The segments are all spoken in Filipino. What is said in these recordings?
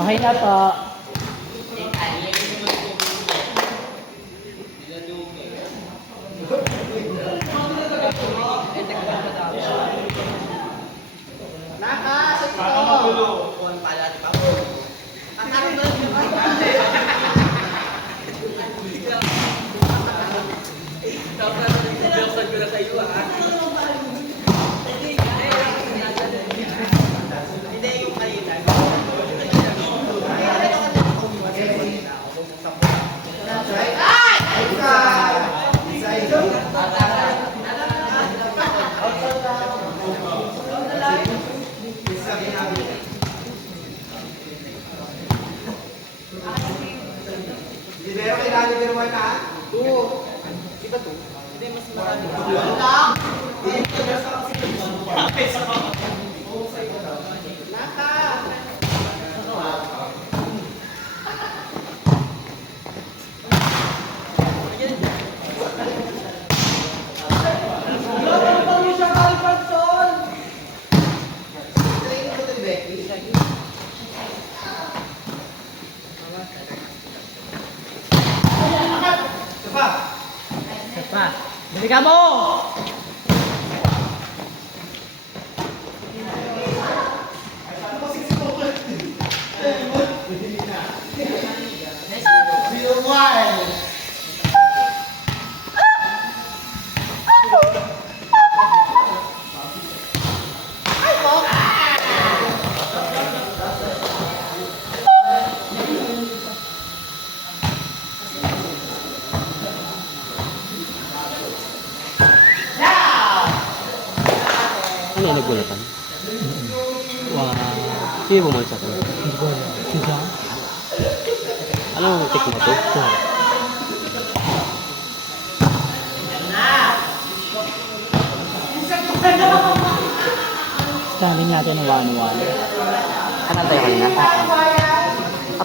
Okay na po. Pero kailangan yung pirma na? Oo. Di ba to? Hindi, mas marami. Ano lang? Naka! Dali ka mo! Ano nagulatan? Wow. Sino bumalik sa akin? Hindi ko alam. Siya? Anong tik mo to? Ito. Stalin natin ng 1-1. Ano tayo kanina?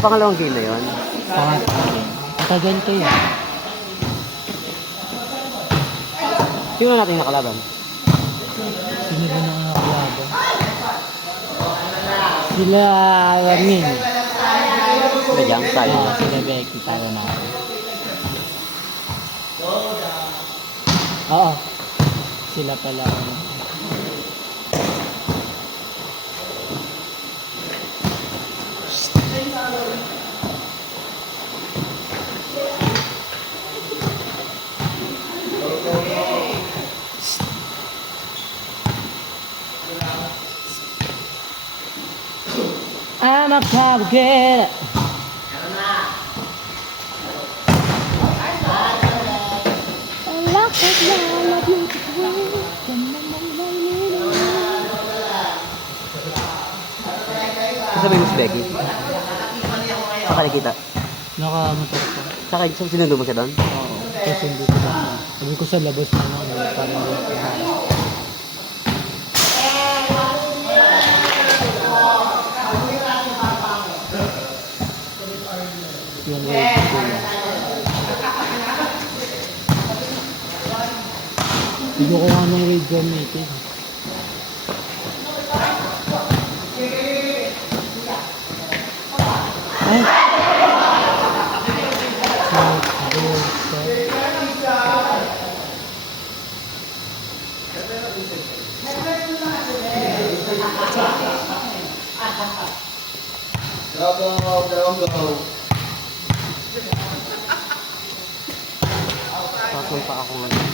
Pangalawang game na yun? Pangatlin. Matagal to yan. Sino natin nakalaban? Sino ba na nakalaban? Sila Ramin. Sila Jam? Tayo. Sila Becky. Tara na ako. Oo. Sila pala. I'm a target. Sabi mo si Becky? Saka nakita? Nakamotor ko. Saka sinundo mo siya doon? Oo. Kasi hindi ko ba. Sabi ko sa labas na lang. Parang yun wait ko. Hindi ko nga nung raid gamitin. Ay! Go. Pasok pa ako ngayon.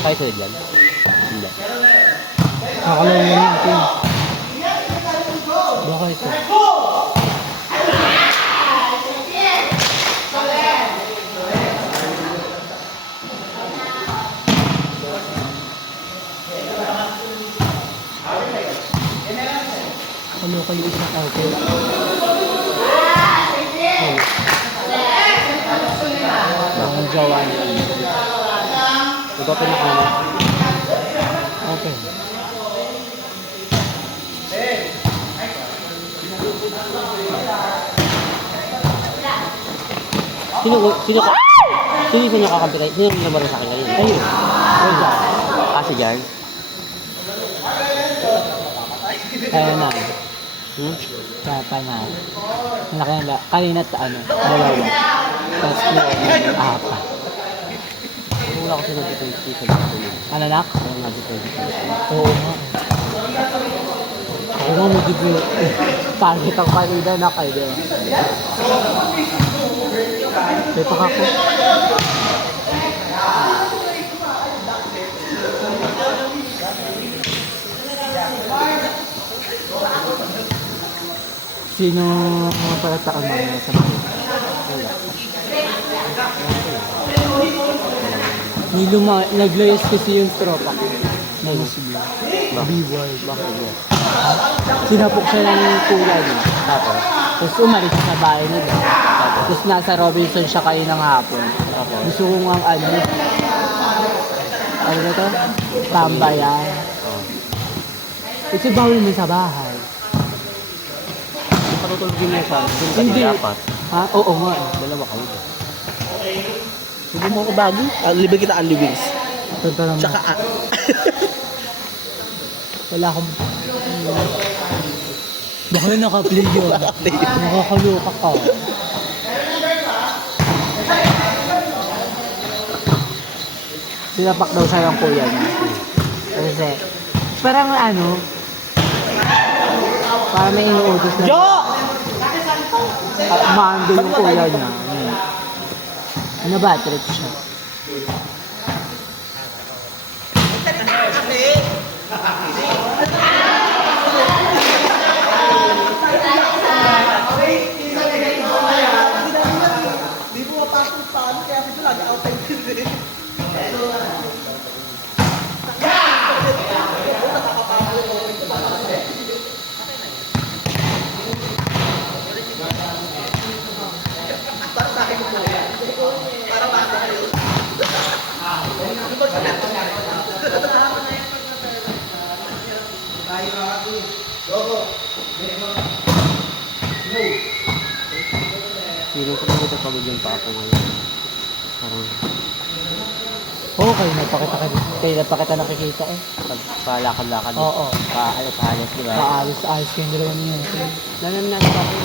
Tayo sila dyan? Hindi. Kakalawin na natin. Baka ito. Ano kayo isang auto? Ang jawa niya. Ito pinakano. Okay. Sino ka? Sino sa inyo kakampi kayo? Sino yung lumaro sa akin kanina? Ayun. Ayun dyan. Ah, si Jar? Kaya na. Hmm? Kaya na. Malaki na. Kanina ano, dalawa. Tapos ngayon, apat. Wala ko sila dito yung season dito yun. Ano nak? Wala nga dito yung season. Oo nga. Ako nga medyo target ang kanina na kayo. May pa ako. Sino mga palataon mga sa mga? Naglayas kasi yung tropa ko. Na Muslim. B-boy. Bakit yun? Sinapok siya ng kulay niya. Tapos? Tapos umalis siya sa bahay nila. Tapos nasa Robinson siya kayo ng hapon. Tapos? Gusto ko nga ano na to? Tambayan. Oh. Kasi bawal mo sa bahay. Yung patutulogin mo siya, doon ka Hindi. dapat. Ha? Oo nga. Dalawa kayo. Hindi mo ako bago. Libre kita Unli Wings. Punta naman. Tsaka Wala akong... Baka na naka-play yun. Nakakaloka ka. Sinapak daw siya yung kuya niya. Kasi, parang ano, parang may inuutos na... Jo! Maando yung kuya niya. Ano ba? Trip siya. Hindi mo mapasok paano kaya ako lagi out time din. Sino ko dito pagod yung pa ako ngayon. Parang Oo, kayo napakita nakikita eh. palakad-lakad. Oo. Paalis-alis, di ba? Paalis kayong dalawa niyo. Nanamnas pa ako.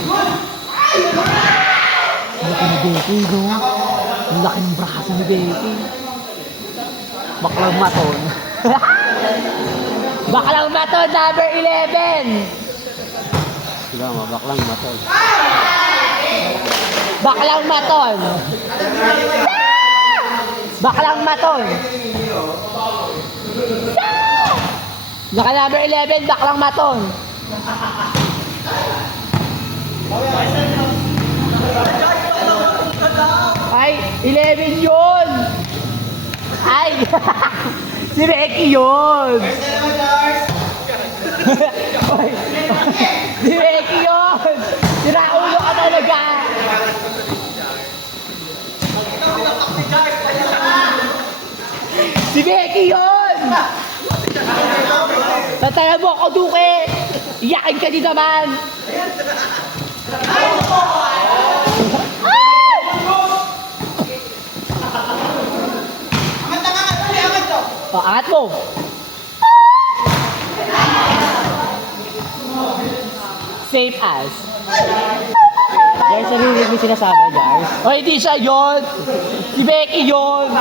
Ang laki ni Becky, no? Ang laki ng braso ni Becky. Baklang maton. Baklang maton, number 11! Sila, mabaklang matol. Baklang maton! Baklang maton! Naka number 11, baklang maton! Ay, 11 yun! Ay! Si Becky yun! Oy, si Becky yun! Siraulo ka talaga! Si Becky yun! Tatayan mo ako, Duke! Iyakin ka din naman! Ay! O, angat mo! Safe as. Guys, narinig mo sinasabi, guys. O, hindi siya yun! Si Becky yun!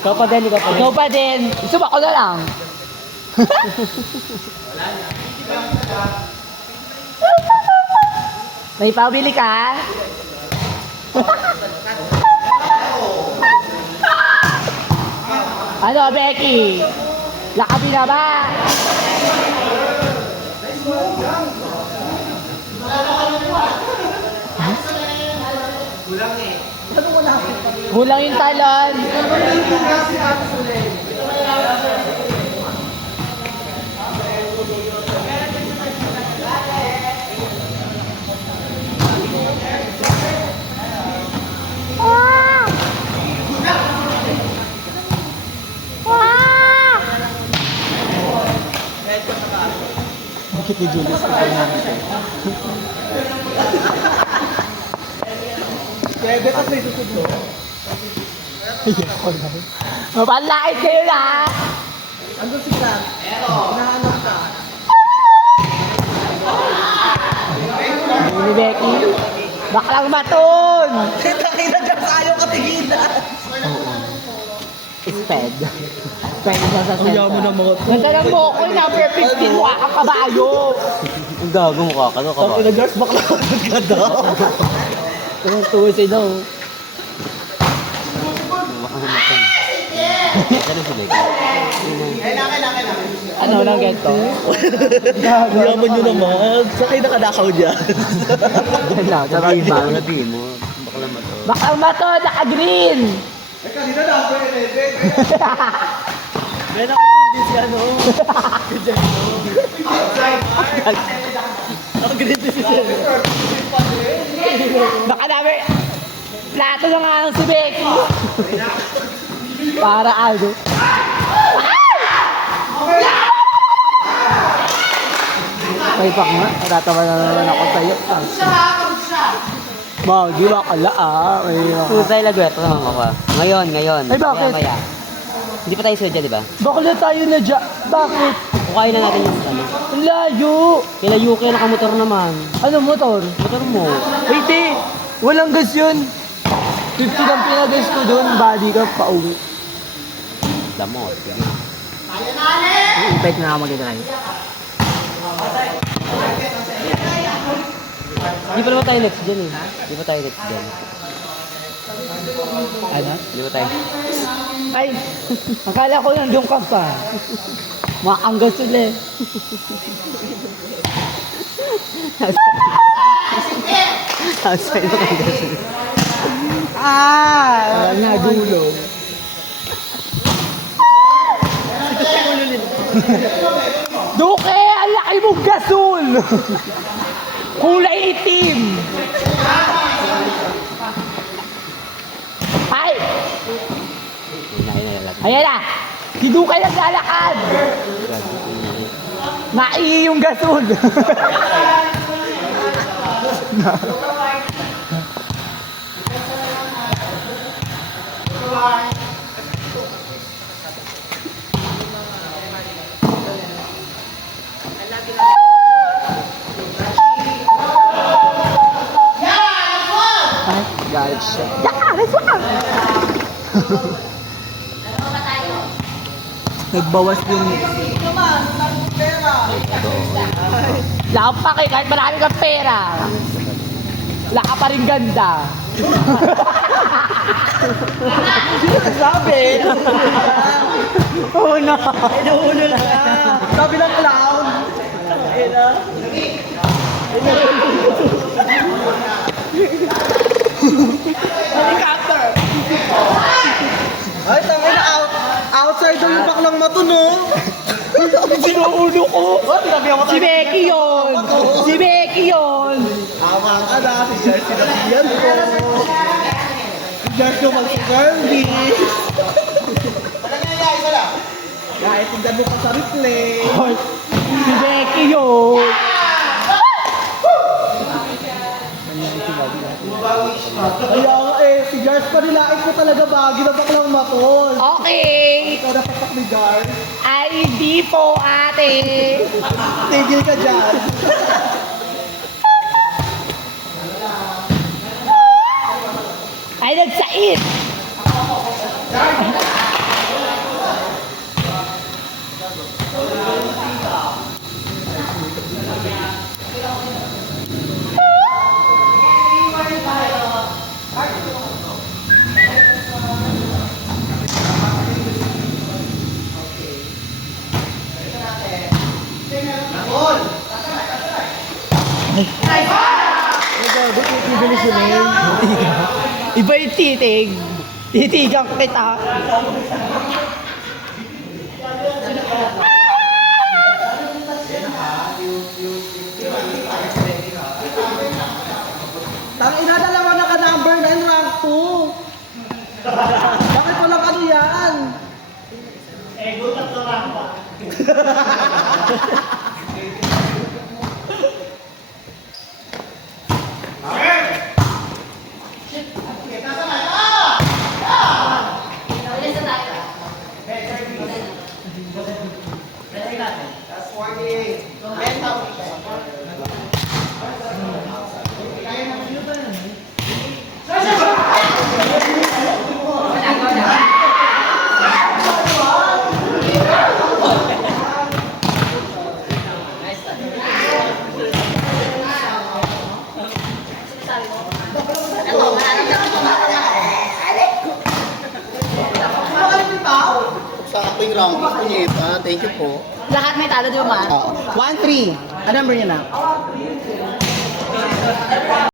Ikaw pa din, ikaw pa din. Ikaw pa din! Suba ko na lang! May pabili ka? Ano, Becky? Lakabi na ba? Kulang yung talon. Bakit ni Julius ka kayo namin ito? Kaya betas na isusunod. Ayoko na. Mapanlait kayo na! Andun si Clark. Hinahanap ka. Ni Becky. Baklang baton! Takay na dyan sa ayaw katigilan. Sped. Sped na sa center. Ayaw mo na mga Nandalang mo ako yung number 15 mukha kang kabayo. Ang gago mukha ka, no? Ang ina Jars, bakla ka daw. Kung tuwisin daw. Baka namatay. Ano si Becky? Ano lang ganito? Yaman nyo naman. Sakay na kadakaw dyan. Yan lang, Sabihin mo, sabihin mo. Baka naman to. Baklang baton, naka-green! Ay, kanina number 11. May naka-green din si ano. Naka-green din si Sir. Baka namin, plato na nga lang si Becky. Para ano? May pak nga, natatawa na naman ako sa'yo. Wow, di ba kala May Pusay lagweto naman ako. Ngayon. Ay, bakit? Maya. Hindi pa tayo sudya, di ba? Bakit na tayo na dyan? Bakit? Kukain na natin yung ano. Ang layo! Kila Yuki nakamotor naman. Ano motor? Motor mo. Wait eh! Walang gas yun! 50 lang pinagas ko doon, body ka pa uwi. Damo. Sige. I-invite na ako mag-drive. Di pa naman tayo next dyan eh. Di pa tayo next dyan. Ano? Di pa tayo. Ay! Akala ko nandun ka pa. Makanggas sila eh. Outside na tayo kasi. Nadulo. Duke! Ang laki mong gasol! Kulay itim! Ay! Ayan na! Si Duke naglalakad! Naihi yung gasol! Ay, galit siya. Nagbawas yung... Wala kang pake, kahit marami kang pera. Wala ka pa rin ganda. Sabi. Oh no! Ay, nahulol ka. Sabi ng clown. Ay na. Helicopter. Ay, tangay na outside daw yung baklang matuno. Sinuulo ko! Sinabi ako Si Becky yun! Si Becky yun! Tama ka na, si Jars sinabihan ko. Si Jars naman si Girlie. Kahit tingnan mo pa sa replay. Si Becky yun! Kaya nga si Jars pa nilait ko talaga bagi na baklang matol. Okay! Ikaw napapak ni Jars. Ay, hindi po, ate! Tigil ka dyan. Ay, nagsait! Iba yung titig. Titigang kita. Tangina, dalawa na ka-number 9, rank 2. Bakit walang ano yan? sa aking ranking, punyeta. Thank you po. Lahat may talo, di ba, ma? 1-3. Ano number niya na?